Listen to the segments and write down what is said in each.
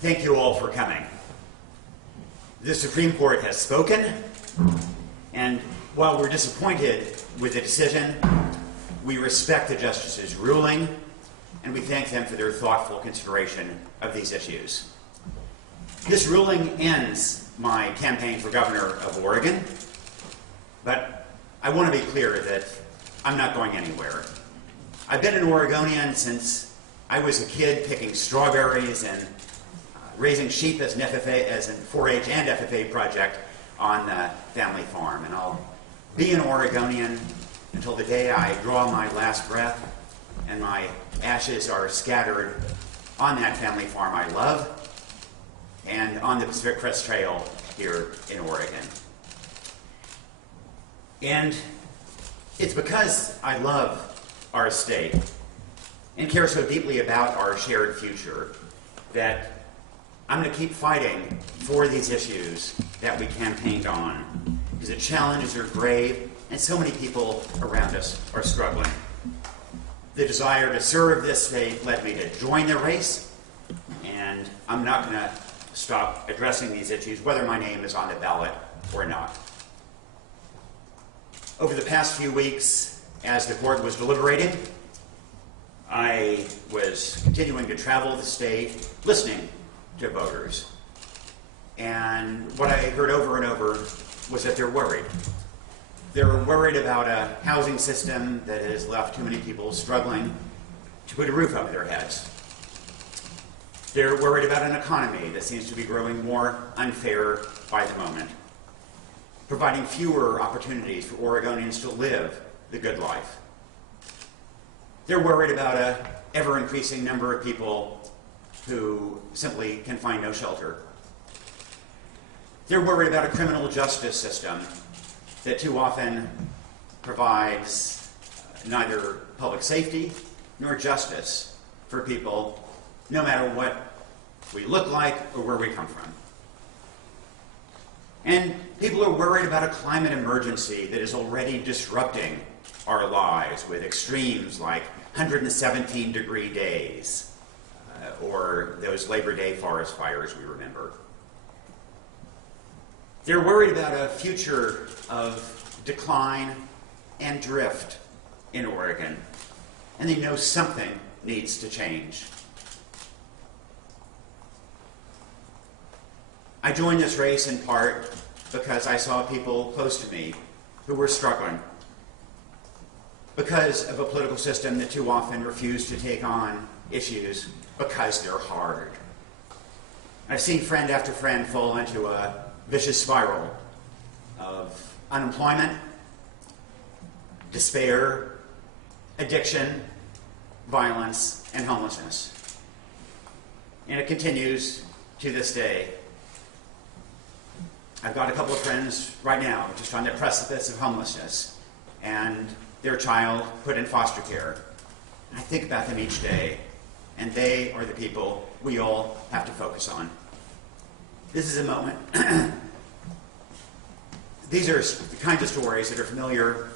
Thank you all for coming. The Supreme Court has spoken, and while we're disappointed with the decision, we respect the justices' ruling, and we thank them for their thoughtful consideration of these issues. This ruling ends my campaign for governor of Oregon, but I want to be clear that I'm not going anywhere. I've been an Oregonian since I was a kid picking strawberries and raising sheep as an 4-H and FFA project on the family farm. And I'll be an Oregonian until the day I draw my last breath and my ashes are scattered on that family farm I love and on the Pacific Crest Trail here in Oregon. And it's because I love our state and care so deeply about our shared future that I'm going to keep fighting for these issues that we campaigned on, because the challenges are grave and so many people around us are struggling. The desire to serve this state led me to join the race, and I'm not going to stop addressing these issues, whether my name is on the ballot or not. Over the past few weeks, as the court was deliberating, I was continuing to travel the state, listening to voters. And what I heard over and over was that they're worried. They're worried about a housing system that has left too many people struggling to put a roof over their heads. They're worried about an economy that seems to be growing more unfair by the moment, providing fewer opportunities for Oregonians to live the good life. They're worried about an ever-increasing number of people who simply can find no shelter. They're worried about a criminal justice system that too often provides neither public safety nor justice for people, no matter what we look like or where we come from. And people are worried about a climate emergency that is already disrupting our lives with extremes like 117-degree days, or those Labor Day forest fires we remember. They're worried about a future of decline and drift in Oregon, and they know something needs to change. I joined this race in part because I saw people close to me who were struggling because of a political system that too often refused to take on issues because they're hard. I've seen friend after friend fall into a vicious spiral of unemployment, despair, addiction, violence, and homelessness. And it continues to this day. I've got a couple of friends right now just on the precipice of homelessness and their child put in foster care. I think about them each day, and they are the people we all have to focus on. This is a moment. These are the kinds of stories that are familiar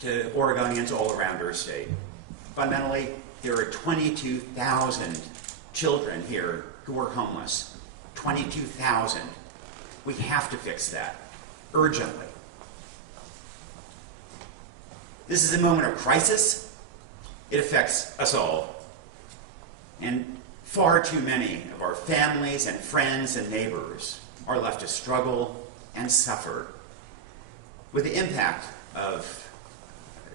to Oregonians all around our state. Fundamentally, there are 22,000 children here who are homeless. 22,000. We have to fix that urgently. This is a moment of crisis. It affects us all. And far too many of our families and friends and neighbors are left to struggle and suffer with the impact of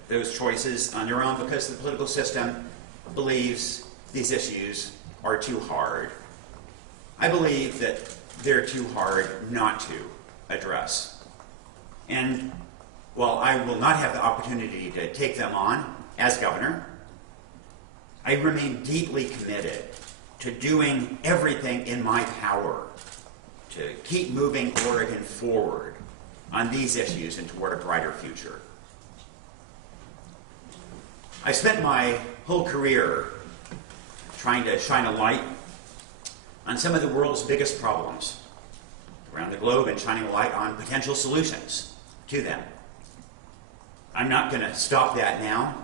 those choices on their own because the political system believes these issues are too hard. I believe that they're too hard not to address. And while I will not have the opportunity to take them on as governor, I remain deeply committed to doing everything in my power to keep moving Oregon forward on these issues and toward a brighter future. I spent my whole career trying to shine a light on some of the world's biggest problems around the globe and shining a light on potential solutions to them. I'm not going to stop that now,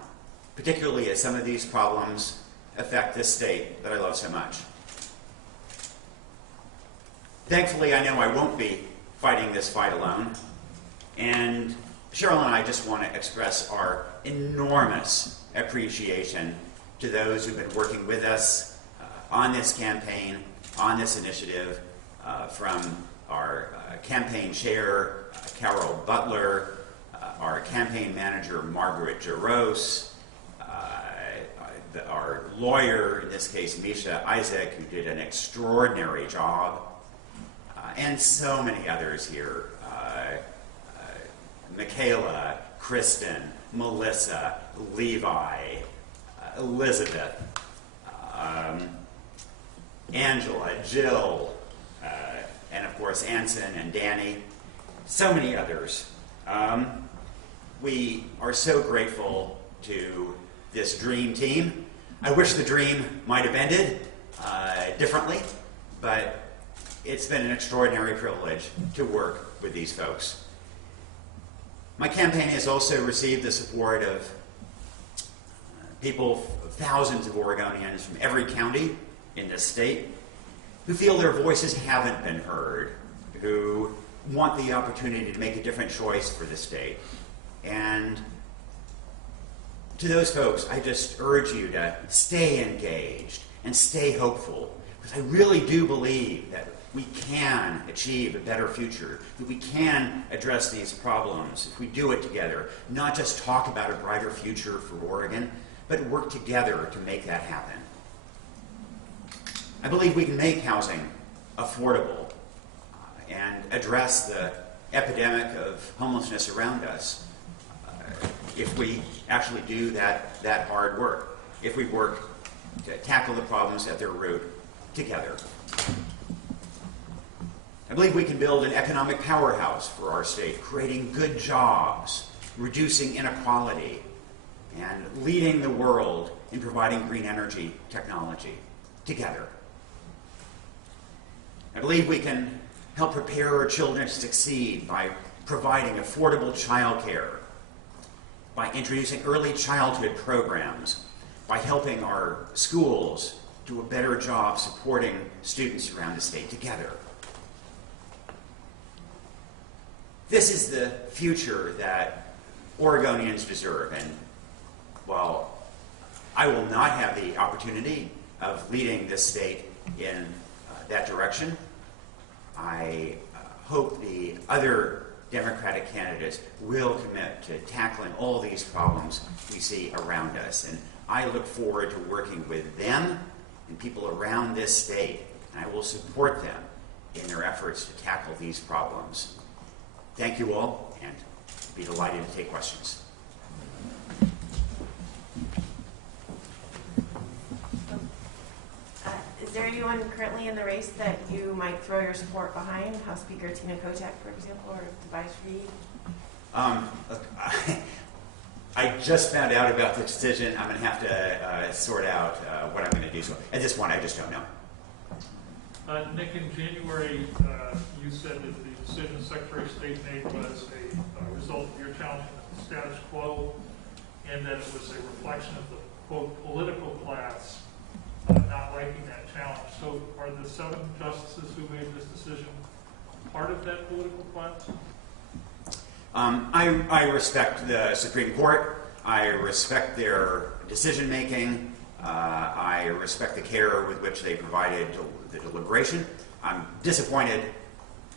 particularly as some of these problems affect this state that I love so much. Thankfully, I know I won't be fighting this fight alone. And Cheryl and I just want to express our enormous appreciation to those who've been working with us on this campaign, on this initiative, from our campaign chair, Carol Butler, our campaign manager, Margaret Jaros, our lawyer, in this case, Misha Isaac, who did an extraordinary job, and so many others here. Michaela, Kristen, Melissa, Levi, Elizabeth, Angela, Jill, and of course Anson and Danny, so many others. We are so grateful to this dream team. I wish the dream might have ended differently, but it's been an extraordinary privilege to work with these folks. My campaign has also received the support of people, thousands of Oregonians from every county in this state, who feel their voices haven't been heard, who want the opportunity to make a different choice for the state. And to those folks, I just urge you to stay engaged and stay hopeful, because I really do believe that we can achieve a better future, that we can address these problems if we do it together, not just talk about a brighter future for Oregon, but work together to make that happen. I believe we can make housing affordable and address the epidemic of homelessness around us if we actually do that hard work, if we work to tackle the problems at their root together. I believe we can build an economic powerhouse for our state, creating good jobs, reducing inequality, and leading the world in providing green energy technology together. I believe we can help prepare our children to succeed by providing affordable childcare, by introducing early childhood programs, by helping our schools do a better job supporting students around the state together. This is the future that Oregonians deserve, and while I will not have the opportunity of leading this state in that direction, I hope the other Democratic candidates will commit to tackling all these problems we see around us. And I look forward to working with them and people around this state, and I will support them in their efforts to tackle these problems. Thank you all, and be delighted to take questions. Is there anyone currently in the race that you might throw your support behind? House Speaker Tina Kotek, for example, or Tobias Reed? Look, I just found out about the decision. I'm going to have to sort out what I'm going to do. So at this point, I just don't know. Nick, in January, you said that the decision the Secretary of State made was a result of your challenge of the status quo, and that it was a reflection of the, quote, political class not liking that challenge. So are the 7 justices who made this decision part of that political class? I respect the Supreme Court. I respect their decision-making. I respect the care with which they provided the deliberation. I'm disappointed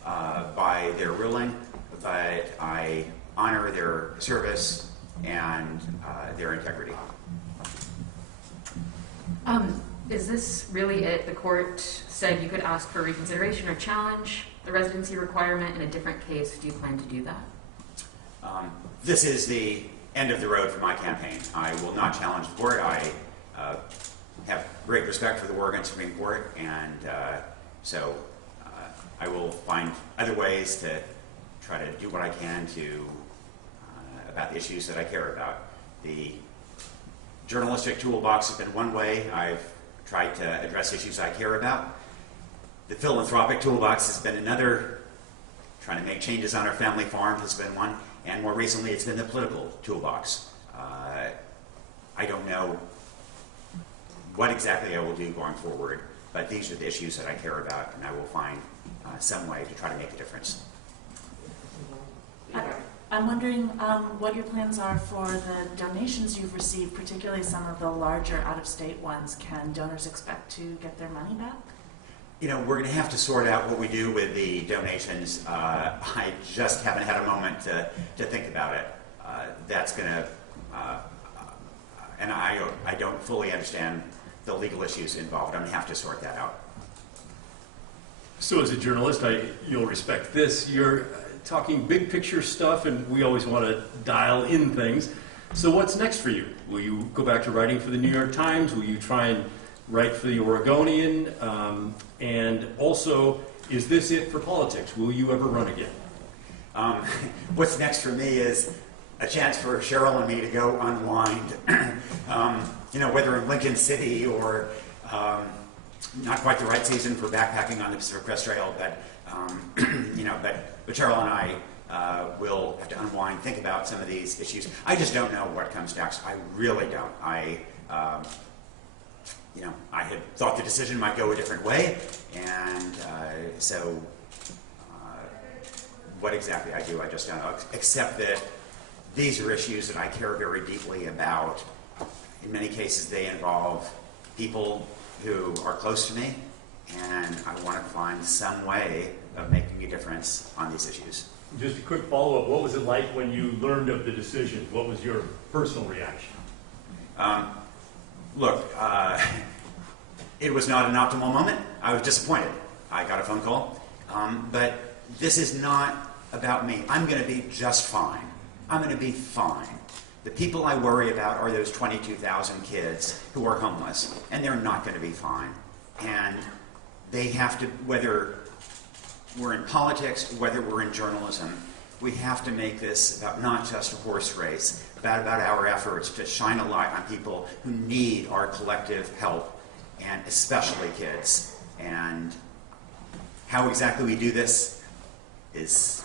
by their ruling, but I honor their service and their integrity. Is this really it? The court said you could ask for reconsideration or challenge the residency requirement in a different case. Do you plan to do that? This is the end of the road for my campaign. I will not challenge the court. I have great respect for the Oregon Supreme Court, and so I will find other ways to try to do what I can to about the issues that I care about. The journalistic toolbox has been one way I've tried to address issues I care about. The philanthropic toolbox has been another. Trying to make changes on our family farm has been one, and more recently it's been the political toolbox. I don't know what exactly I will do going forward, but these are the issues that I care about, and I will find some way to try to make a difference. I'm wondering what your plans are for the donations you've received, particularly some of the larger out-of-state ones. Can donors expect to get their money back? You know, we're going to have to sort out what we do with the donations. I just haven't had a moment to think about it. That's going to, and I don't fully understand the legal issues involved. I'm going to have to sort that out. So as a journalist, you'll respect this. You're talking big picture stuff, and we always want to dial in things. So what's next for you? Will you go back to writing for the New York Times? Will you try and write for the Oregonian? And also, is this it for politics? Will you ever run again? What's next for me is a chance for Cheryl and me to go unwind. You know, whether in Lincoln City or not quite the right season for backpacking on the Pacific Crest Trail, but you know, but Cheryl and I will have to unwind, think about some of these issues. I just don't know what comes next. I really don't. You know, I had thought the decision might go a different way, and so what exactly I do, I just don't know, except that these are issues that I care very deeply about. In many cases, they involve people who are close to me, and I want to find some way of making a difference on these issues. Just a quick follow-up. What was it like when you learned of the decision? What was your personal reaction? Look, it was not an optimal moment. I was disappointed. I got a phone call. But this is not about me. I'm going to be just fine. I'm going to be fine. The people I worry about are those 22,000 kids who are homeless, and they're not going to be fine. And they have to, whether we're in politics, whether we're in journalism, we have to make this about not just a horse race, but about our efforts to shine a light on people who need our collective help, and especially kids. And how exactly we do this is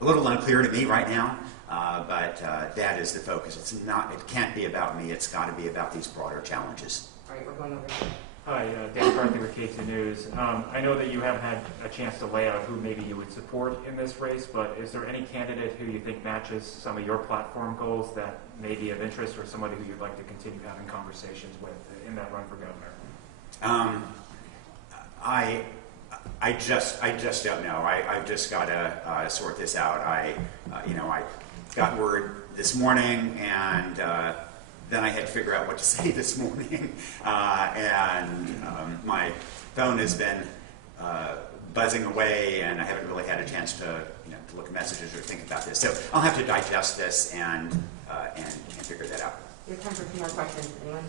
a little unclear to me right now, but that is the focus. It can't be about me, it's got to be about these broader challenges. All right, we're going over here. Hi, Dan McCarthy with K2 News. I know that you haven't had a chance to lay out who maybe you would support in this race, but is there any candidate who you think matches some of your platform goals that may be of interest, or somebody who you'd like to continue having conversations with in that run for governor? I just don't know. I've just got to sort this out. You know, I got word this morning, and then I had to figure out what to say this morning, and my phone has been buzzing away, and I haven't really had a chance to, you know, to look at messages or think about this. So I'll have to digest this and figure that out. We have time for a few more questions. Anyone?